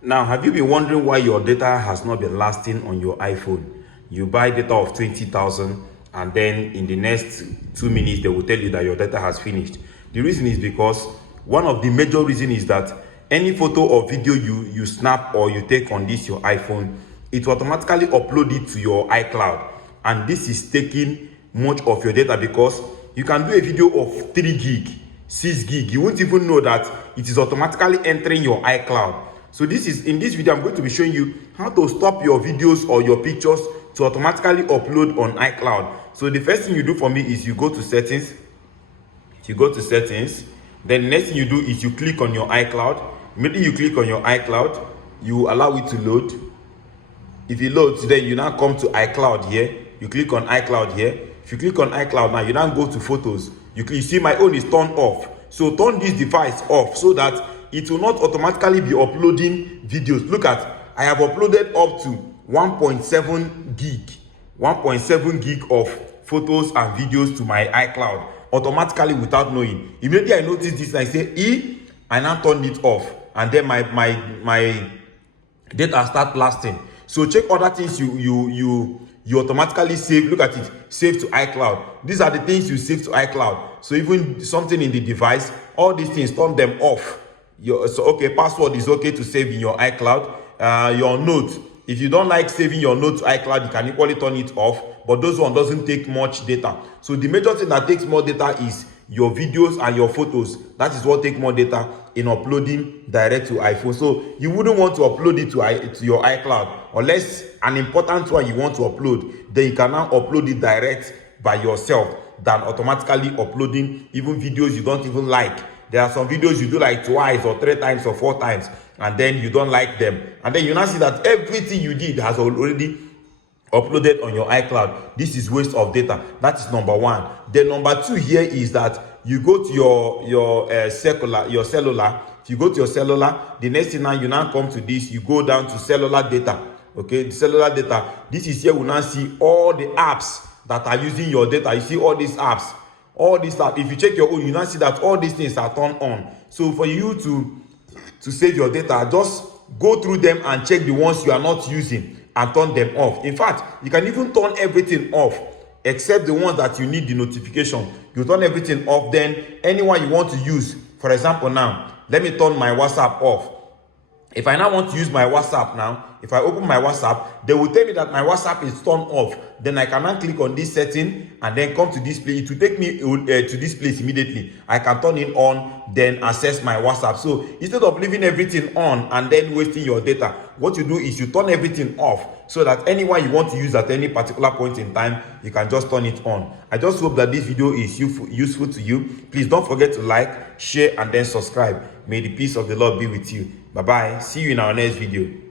Now, have you been wondering why your data has not been lasting on your iPhone? You buy data of 20,000 and then in the next 2 minutes, they will tell you that your data has finished. The reason is because one of the major reasons is that any photo or video you snap or you take on this your iPhone, it will automatically upload it to your iCloud. And this is taking much of your data because you can do a video of 3 gig, 6 gig. You won't even know that it is automatically entering your iCloud. So in this video, I'm going to be showing you how to stop your videos or your pictures to automatically upload on iCloud. So the first thing you do for me is you go to settings. Then the next thing you do is you click on your iCloud. Immediately you click on your iCloud, you allow it to load. If it loads, then you now come to iCloud here. You click on iCloud here. If you click on iCloud now, you now go to photos. You see my own is turned off. So turn this device off so that it will not automatically be uploading videos. Look at, I have uploaded up to 1.7 gig of photos and videos to my iCloud automatically without knowing. Immediately I noticed this, I say I now turned it off, and then my data start lasting. So check other things you automatically save. Look at it, save to iCloud. These are the things you save to iCloud. So even something in the device, all these things, turn them off. Password is okay to save in your iCloud. Your notes, if you don't like saving your notes to iCloud, you can equally turn it off, but those one doesn't take much data. So the major thing that takes more data is your videos and your photos. That is what takes more data in uploading direct to iPhone. So you wouldn't want to upload it to your iCloud unless an important one you want to upload. Then you can now upload it direct by yourself than automatically uploading even videos you don't even like. There are some videos you do like twice or 3 times or 4 times, and then you don't like them. And then you now see that everything you did has already uploaded on your iCloud. This is waste of data. That is number one. Then number 2 here is that you go to your cellular. If you go to your cellular, the next thing now you now come to this, you go down to cellular data. Okay, the cellular data. This is here we now see all the apps that are using your data. You see all these apps. All these apps, if you check your own, you now see that all these things are turned on. So for you to save your data, just go through them and check the ones you are not using and turn them off. In fact, you can even turn everything off except the ones that you need the notification. You turn everything off, then anyone you want to use. For example, now let me turn my WhatsApp off. If I now want to use my WhatsApp now, if I open my WhatsApp, they will tell me that my WhatsApp is turned off. Then I can now click on this setting and then come to this place. It will take me to this place immediately. I can turn it on, then access my WhatsApp. So instead of leaving everything on and then wasting your data, what you do is you turn everything off so that anyone you want to use at any particular point in time, you can just turn it on. I just hope that this video is useful to you. Please don't forget to like, share, and then subscribe. May the peace of the Lord be with you. Bye-bye. See you in our next video.